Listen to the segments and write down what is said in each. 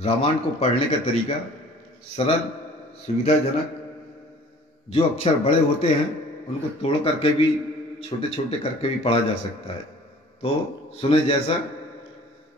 रामायण को पढ़ने का तरीका सरल, सुविधाजनक। जो अक्षर बड़े होते हैं उनको तोड़ करके भी, छोटे छोटे करके भी पढ़ा जा सकता है। तो सुने जैसा।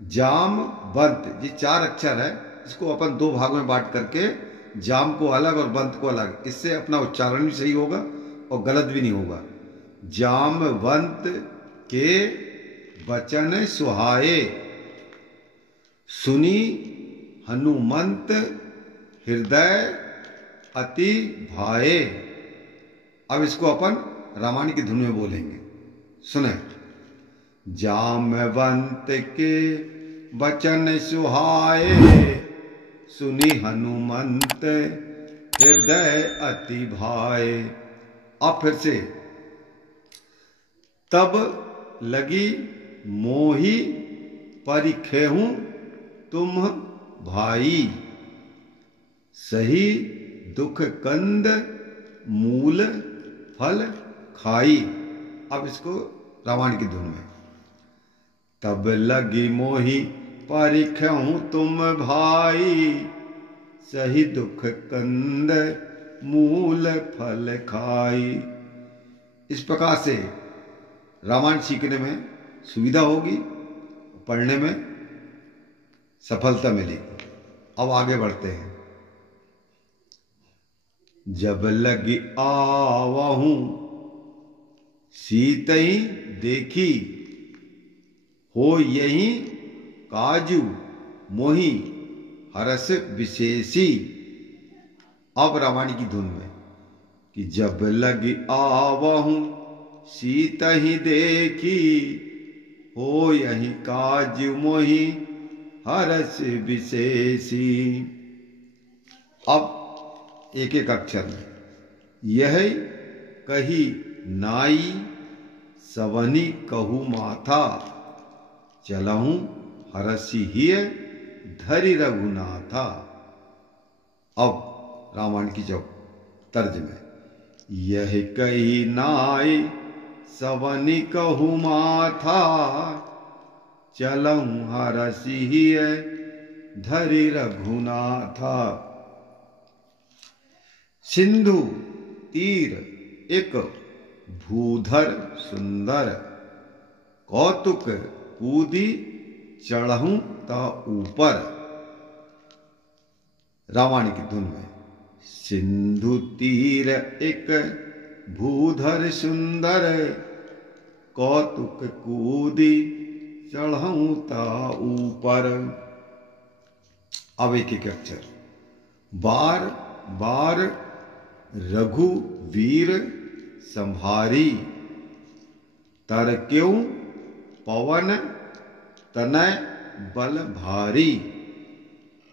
जाम बंत, ये 4 अक्षर है। इसको अपन 2 भाग में बांट करके, जाम को अलग और बंत को अलग, इससे अपना उच्चारण भी सही होगा और गलत भी नहीं होगा। जामवंत के वचन सुहाए, सुनी हनुमंत हृदय अति भाए। अब इसको अपन रामायण की धुन में बोलेंगे। सुने। जामवंत के वचन सुहाए, सुनी हनुमंत हृदय अति भाए। अब फिर से। तब लगी मोही परिखेहूं तुम भाई, सही दुख कंद मूल फल खाई। अब इसको रामायण की धुन में। तब लगी मोही परिखेहूं तुम भाई, सही दुख कंद मूल फल खाई। इस प्रकार से रामायण सीखने में सुविधा होगी, पढ़ने में सफलता मिलेगी। अब आगे बढ़ते हैं। जब लगी आवहूं सीतई देखी, हो यही काजू मोही हरस विशेषी। अब रामायण की धुन में कि जब लगी आवहूं सीतई देखी, हो यही काजू मोही हरस विशेषी। अब एक एक अक्षर में। यह कही नाई सवनी कहू माथा, चलहूं हरसि हिय धरि रघुनाथा। अब रामायण की जब तर्ज में। यह कही नाई सवनी कहू माथा, चलहूं हरसि हिय धरि रघुनाथा। सिंधु तीर एक भूधर सुंदर, कौतुक कूदी चढ़ूं ता ऊपर। रामायण की धुन में। सिंधु तीर एक भूधर सुंदर, कौतुक कूदी चढ़ूं ता ऊपर। अब एक एक अक्षर। बार बार रघुवीर संभारी, तर क्यों पवन तनय बल भारी।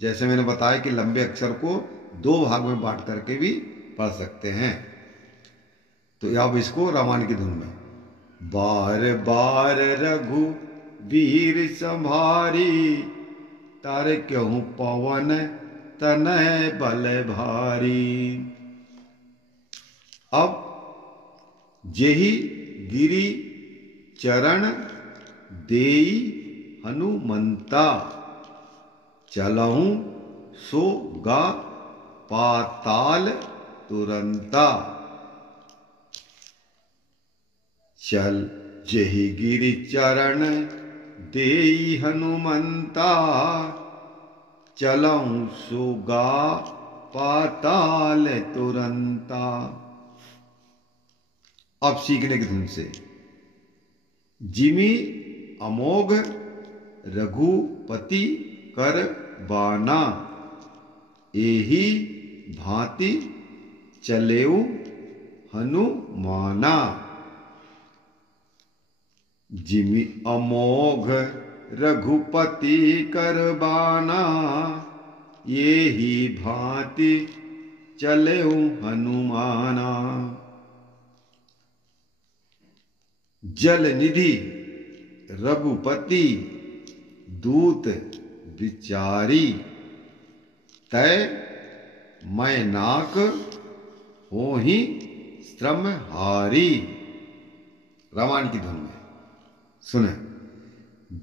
जैसे मैंने बताया कि लंबे अक्षर को 2 भाग में बांट करके भी पढ़ सकते हैं। तो अब इसको रामायण की धुन में। बार बार रघुवीर संभारी, तर क्यों पवन तनय बल भारी। अब जेहि गिरि चरण देई हनुमंता, चलहूं सो गा पाताल तुरंता। चल जेहि गिरि चरण देई हनुमंता, चलहूं सो गा पाताल तुरंता। अब सीखने की धुन से। जिमी अमोघ रघुपति कर बाना, एही भांति चलेऊ हनुमाना। जिमी अमोघ रघुपति कर बाना, एही भांति चलेऊ हनुमाना। जल निधि रघुपति दूत विचारी, तय मैनाक होहि श्रम हारी। रामायण की धुन में। सुने।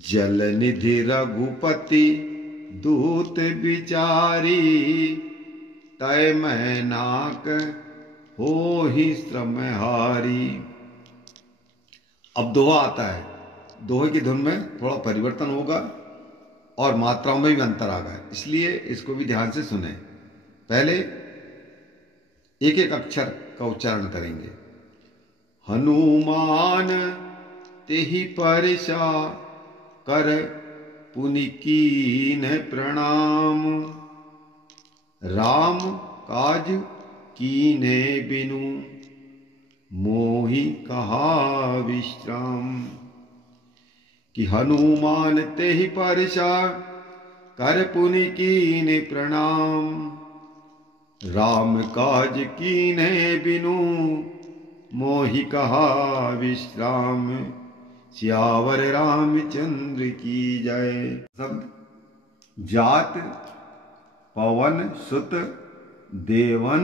जल निधि रघुपति दूत विचारी, तय मैं नाक हो ही श्रम हारी। अब दोहा आता है, दोहे की धुन में थोड़ा परिवर्तन होगा और मात्राओं में भी अंतर आ गया, इसलिए इसको भी ध्यान से सुने। पहले एक एक अक्षर का उच्चारण करेंगे। हनुमान तेहि परिसा, कर पुनि कीन प्रणाम। राम काज कीने बिनु, मोहि कहा विश्राम। कि हनुमान तेहि परिसा, कर पुनि कीन प्रणाम। राम काज कीने बिनु, मोहि कहा विश्राम। सियावर रामचंद्र की जय। शब्द जात पवन सुत देवन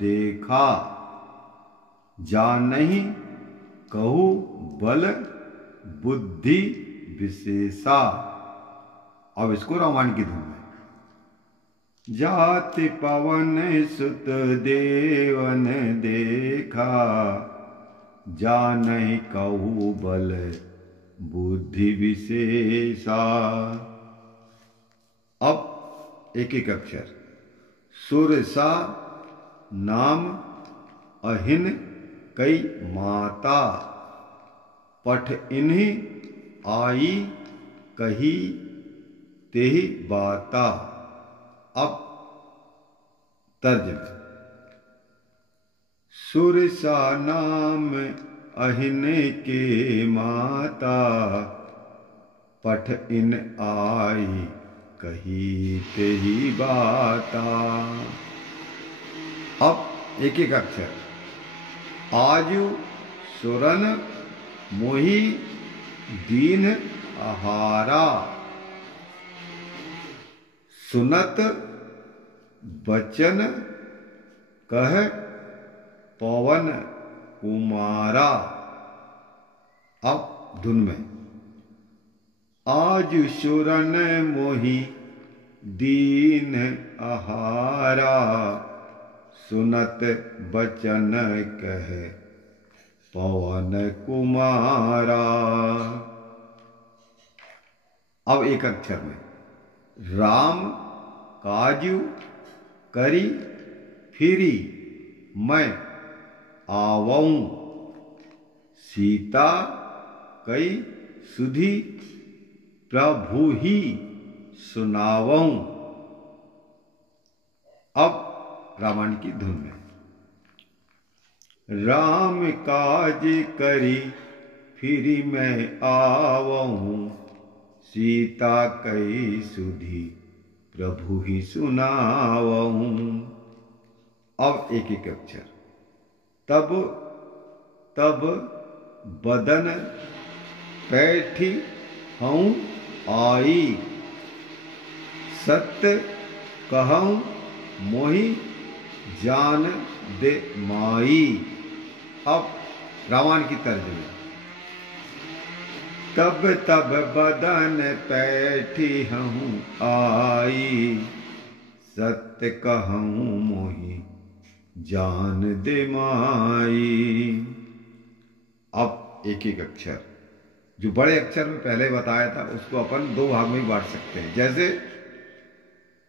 देखा, जानहि कहु बल बुद्धि विशेषा। अब इसको रामायण की धुन में। जात पवन सुत देवन देखा, जानहि कहु बल बुद्धि विशेषा। अब एक एक अक्षर। सुरसा नाम अहिन कई माता, पठ इन्हीं आई कही तेहि बाता। अब तर्जमे। सुरसा नाम अहिन के माता, पठ इन आई कही तेहि बाता। अब एक एक अक्षर। आजु सुरन मोहि दीन आहारा, सुनत बचन कह पवन कुमारा। अब धुन में। आज सुरन मोहि दीन आहारा, सुनत बचन कह पवन कुमारा। अब एक अक्षर में। राम काजू करी फिरी, मैं आवऊं। सीता कई सुधी, प्रभु ही सुनावऊं। अब रामायण की धुन में। राम काज करी फिरी मैं आवऊं, सीता कई सुधी प्रभु ही सुनावऊं। अब एक एक अक्षर। तब तब बदन पैठी हूँ आई, सत्य कहूँ मोहि जान दे माई। अब रामायण की तर्जुमा। तब तब बदन पैठी हूँ आई, सत्य कहूँ मोहि जान दे माई। अब एक एक अक्षर। जो बड़े अक्षर में पहले बताया था उसको अपन दो भाग में ही बांट सकते हैं। जैसे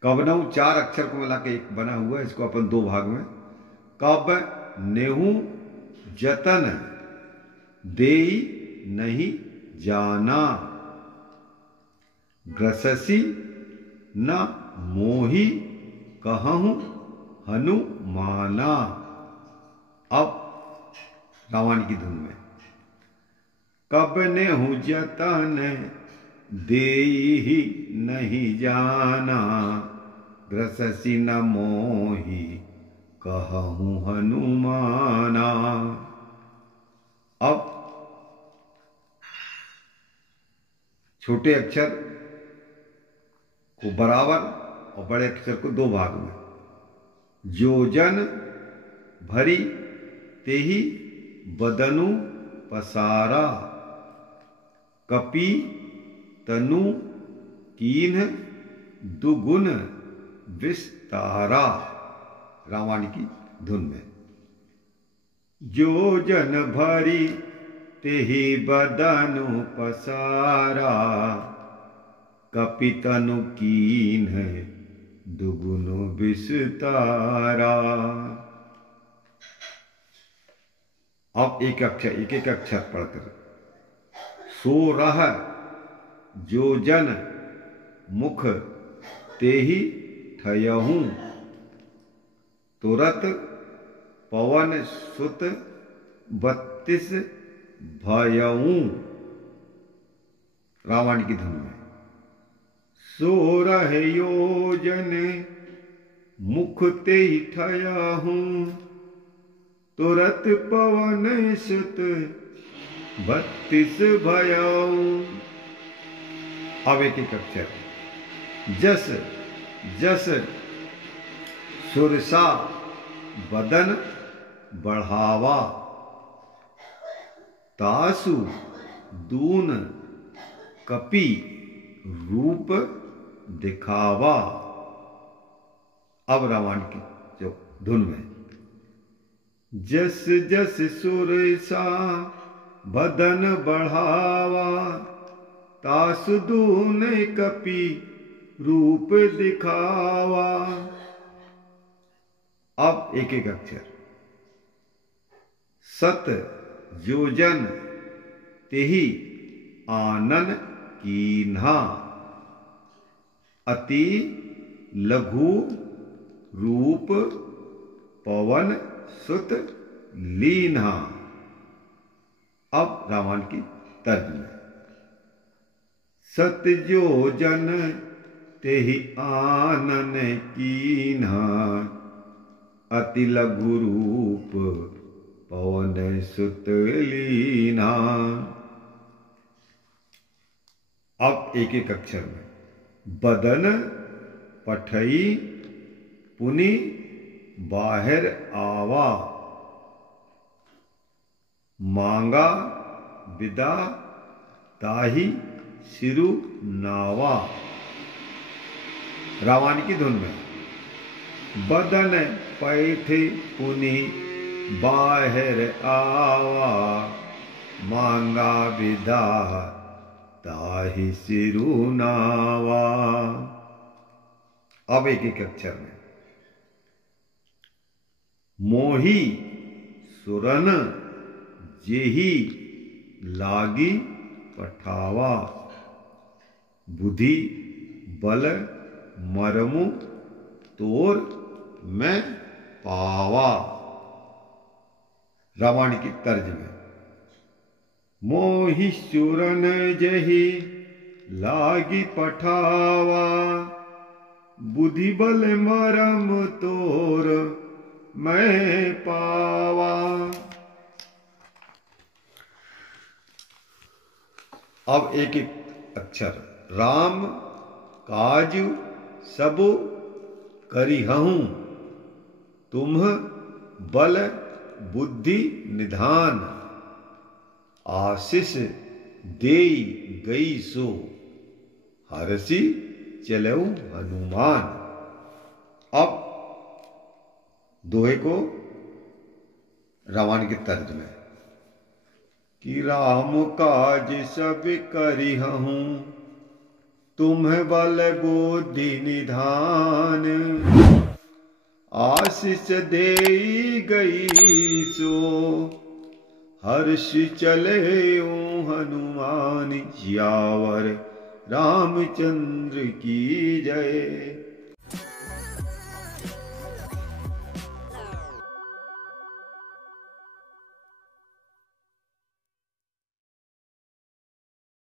कवनऊ 4 अक्षर को मिला के एक बना हुआ है, इसको अपन दो भाग में। कब नेहू जतन देई नहीं जाना, ग्रससी न मोहि कहूँ हनुमाना। अब रावण की धुन में। कब नेहू जतन देई नहीं जाना, ग्रससी न मोहि कहूँ हनुमाना। अब छोटे अक्षर को बराबर और बड़े अक्षर को दो भाग में। जोजन भरी तेहि बदनु पसारा, कपि तनु कीन्ह दुगुन विस्तारा। रामायण की धुन में। जो जन भरी तेहि बदनु पसारा, कपितनु कीन्ह दुगुन विस्तारा। अब एक एक अक्षर पढ़कर। सो रह जो जन मुख तेहि ठयहूँ, तुरत पवन सुत 32 भयऊँ। रावण की धुन में। सो रह योजन मुख तेहि ठयहूँ, तुरत पवन सुत 32 भयऊँ। अब एक अक्षर। जस जस सुरसा बदन बढ़ावा, तासु दून कपि रूप दिखावा। अब रावण की जो धुन में। जस जस सुरसा बदन बढ़ावा, तासु दून कपि रूप दिखावा। अब एक अक्षर। सत योजन तेहि आनन कीन्हा, अति लघु रूप पवन सुत लीन्हा। अब रावण की तर्ज में। सत योजन तेहि आनन कीन्हा, अति लघु रूप पवन सुत लीन्हा। अब एक अक्षर में। बदन पठई पुनि बाहर आवा, मांगा विदा ताहि सिरु नावा। रावण की धुन में। बदन पैठे पुनि बाहर आवा, मांगा विदा ताहि सिरु नावा। अब एक अक्षर में। मोही सुरन जेहि लागी पठावा, बुद्धि बल मरमु तोर मैं पावा। रावण की तर्ज में। मोहि सुरन जेहि लागी पठावा, बुद्धि बल मरम तोर मैं पावा। अब एक अक्षर। राम काज सबु करिहऊँ, तुम्ह बल बुद्धि निधान, आशीष देई गई सो, हरसी चलऊ हनुमान। अब दोहे को रावण की तर्ज में। कि राम काज सब करिहऊँ, तुम्ह बल बुद्धि निधान, आशीष देई गई सो, हर्ष चले हनुमान। सियावर रामचंद्र की जय।